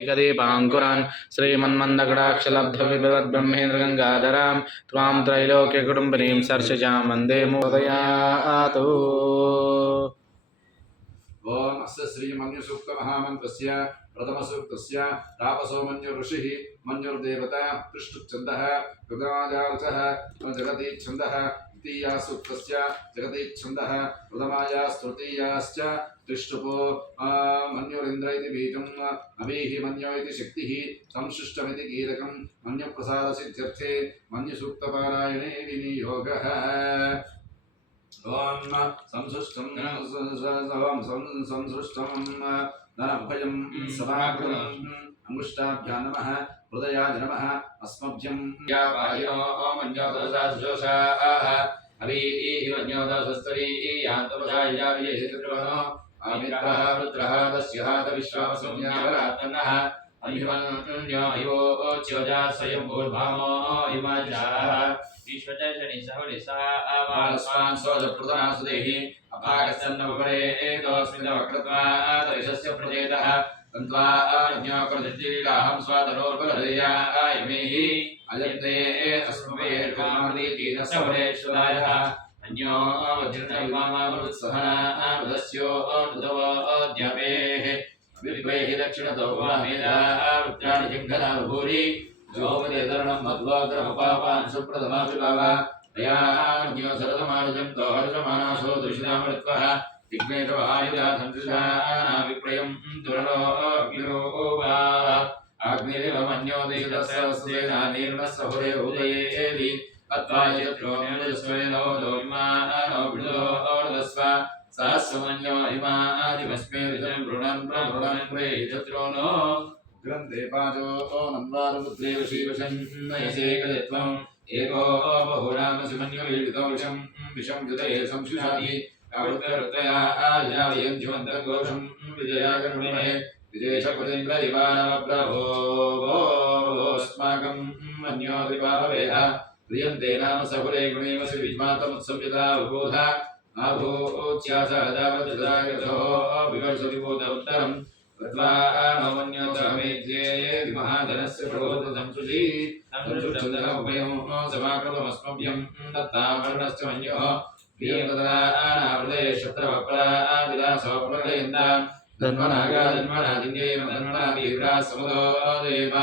दीपाङ्कुरान् श्रीमन्मन्दगडाक्षलब्धविभवद्ब्रह्मेन्द्रगङ्गाधरां त्वां त्रैलोक्यकुटुम्बिनीं सर्षजां वन्दे मोदयातु। ओम अस्य श्री मन्युसूक्त महामन्त्रस्य प्रथमसूक्तस्य तापसो मन्यु ऋषिः मन्युर्देवता पृष्ठुच्छन्दः रुद्राजार्चः जगति छन्दः द्वितीया सूक्तस्य जगति छन्दः प्रथमाया तृतीयाश्च तिष्ठुपो मन्युरिन्द्र इति बीजम् अभिः मन्यो इति शक्तिः संशिष्टमिति कीलकं मन्युप्रसादसिद्ध्यर्थे मन्युसूक्तपारायणे विनियोगः। ओम संसृष्टं धनभयं समाकृतम् अंगुष्ठाभ्यां नमः हृदयाय नमः अस्मभ्यं या वायो मन्योदसाजोषाः अभिः मन्योदसस्तरी यान्तपसायावियेषितृवनो आमित्रः रुद्रः तस्यः तविश्वासंज्ञावरात्मनः अभिमन्यो इवोच्योजा स्वयं भूर्भामो इमाजाः ईश्वरः शनिसहनिसा आवास्वान् सोदप्रदासुदेहि अभागसन्नवपरे एतोऽस्मिन् वक्रत्वा तरिशस्य प्रजेतः तन्त्वा अन्योकृतिलाहं स्वादनोर्बलधया आयमेहि अजन्ते अस्मभेर्कामर्दीतीनसवरेश्वरायः अन्यो वज्रतैवामावृत्सहनावदस्यो नृतवोऽद्यापेः अभिप्रेहि दक्षिणतो वामेदा वृत्राणि जिङ्घना भूरि जोपदेतरणं मध्वाग्रमपापान् सुप्रथमाभिभावः तयान्यो सरसमानजं तोहर्षमानासो दुषितामृत्वः विघ्नेशवायुधाधंसुषानाभिप्रयं दुरणो अग्निरो वा अग्निरिव मन्योदयसहस्रेणानीर्णस्सहुरे उदयेदि अत्वायत्रो निरजस्वेनो दोमानो विडोर्दस्व सहस्रमन्यो इमादिमस्मे ऋतं वृणन् प्रवृणन् प्रेजत्रोनो ग्रन्थे पाजो नन्वारुद्रेव श्रीवशन्नयसेकदत्वम् एको बहुरामसिमन्यवीडितो विषं कृते संशुषाति आवृत्तया आयावयं जीवन्तं घोषं विजयागर्महे विजयशकुतेन्द्रदिवानवप्रभोस्माकं मन्यो कृपाभवेह प्रियन्ते नाम सहुरे गुणेमसि विज्मातमुत्संयता उबोध आभूच्यासहदावददागतो विवर्षति बोध उत्तरम् तद्वानोमन्योतमेध्ये महाधनस्य प्रबोधसंसृति संसुचन्दनमुपयं समाकृतमस्मभ्यं दत्तावर्णश्च मन्योः प्रियङ्गदनावृते शत्रवप्रादिदासो प्रलयन्तान् धन्वनागाधन्वनादिन्येव धन्वनादीव्रा समुदो देव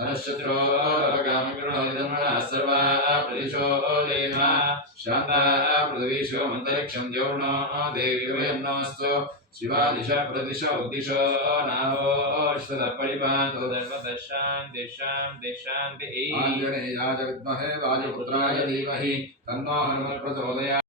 धनश्चत्रोरपगामिकृणो धन्वनः सर्वा प्रदिशो देव शान्ता पृथिवीशो मन्तरिक्षं द्यौर्णो देवी वयन्नोऽस्तु शिवादिशा प्रदिशा उद्दिशो नाहोष्टदपरिपातो धर्मदशान्ति शान्ति शान्ति। आञ्जनेयाय विद्महे वायुपुत्राय धीमहि तन्नो हनुमत् प्रचोदयात्।